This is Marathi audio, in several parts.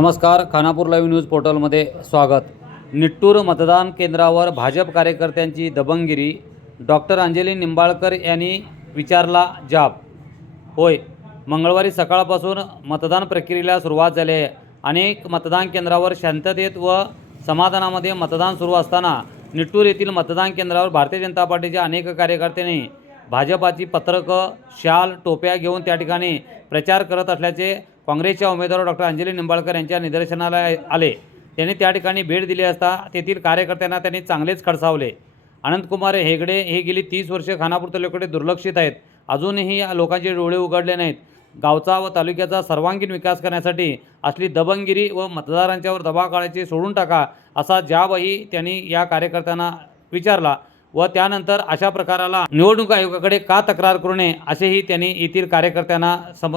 नमस्कार खानापूर लाईव्ह न्यूज पोर्टलमध्ये स्वागत. निट्टूर मतदान केंद्रावर भाजप कार्यकर्त्यांची दबंगिरी. डॉक्टर अंजली निंबाळकर यांनी विचारला जाब. होय मंगळवारी सकाळपासून मतदान प्रक्रियेला सुरुवात झाली आहे. अनेक मतदान केंद्रावर शांततेत व समाधानामध्ये मतदान सुरू असताना निट्टूर येथील मतदान केंद्रावर भारतीय जनता पार्टीच्या अनेक कार्यकर्त्यांनी भाजपाची पत्रकं शाल टोप्या घेऊन त्या ठिकाणी प्रचार करत असल्याचे काँग्रेसच्या उमेदवार डॉक्टर अंजली निंबाळकर यांच्या निदर्शनाला आले. त्यांनी त्या ठिकाणी भेट दिली असता तेथील कार्यकर्त्यांना त्यांनी चांगलेच खडसावले. अनंतकुमार हेगडे हे गेली तीस वर्षे खानापूर तालुक्याकडे दुर्लक्षित आहेत. अजूनही या लोकांचे डोळे उघडले नाहीत. गावचा व तालुक्याचा सर्वांगीण विकास करण्यासाठी असली दबंगिरी व मतदारांच्यावर दबाव काढायचे सोडून टाका असा जाबही त्यांनी या कार्यकर्त्यांना विचारला व त्यानंतर अशा प्रकाराला निवडणूक आयोगाकडे का तक्रार करू नये असेही त्यांनी येथील कार्यकर्त्यांना सम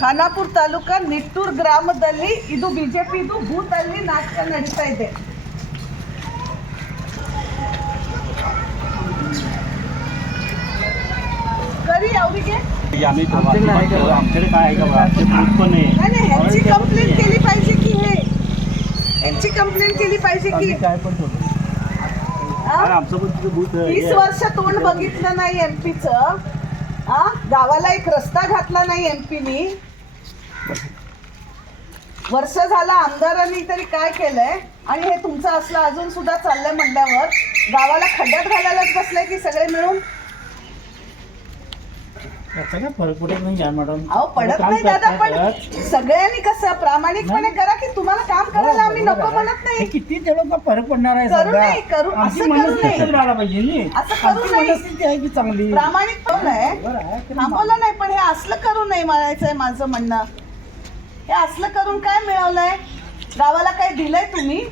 ಖಾನಾಪುರ ತಾಲೂಕಾ ನಿಟ್ಟೂರ್ ಗ್ರಾಮದಲ್ಲಿ ಇದು ಬಿಜೆಪಿದು ಬೂತ್ ಅಲ್ಲಿ ನಾಟಕ ನಡೀತಾ ಇದೆ करी ಅವರಿಗೆ आम्ही आमच्याकडे काय आहे का बघा आमचे बूथ पण आहे नाही नाही ह्यांची कंप्लेंट केली पाहिजे की हे ह्यांची कंप्लेंट केली पाहिजे की आम्ही काय पण ठेवतो हा? आणि आमचं पण तिथे बूथ तीस वर्ष तोंड बघितलं नाही एमपीचं हा गावाला एक रस्ता घातला नाही एमपीनी वर्ष झालं आमदारांनी तरी काय केलंय? आणि हे तुमचं असलं अजून सुद्धा चाललंय म्हणल्यावर गावाला खड्ड्यात घालायलाच बसलंय की सगळे मिळून त्याचा काय फरक पडत नाही काय मॅडम अहो पडत काम नाही दादा पण करतात. सगळ्यांनी कसं प्रामाणिकपणे करा की तुम्हाला काम करायला आम्ही हो, नको बरोबर आहे. म्हणत हे नाही किती तेवढं का फरक पडणार आहे करू सगळा? नाही, करू- आमची असं करू मनस्थिती नाही. राहायला पाहिजे नी. असं करू आमची नाही. मनस्थिती आहे की चांगली प्रामाणिक बरं आहे, पण थांबवलं नाही पण हे असलं करू नये म्हणायचंय माझं म्हणणं हे असलं करून काय मिळवलंय गावाला काय दिलंय तुम्ही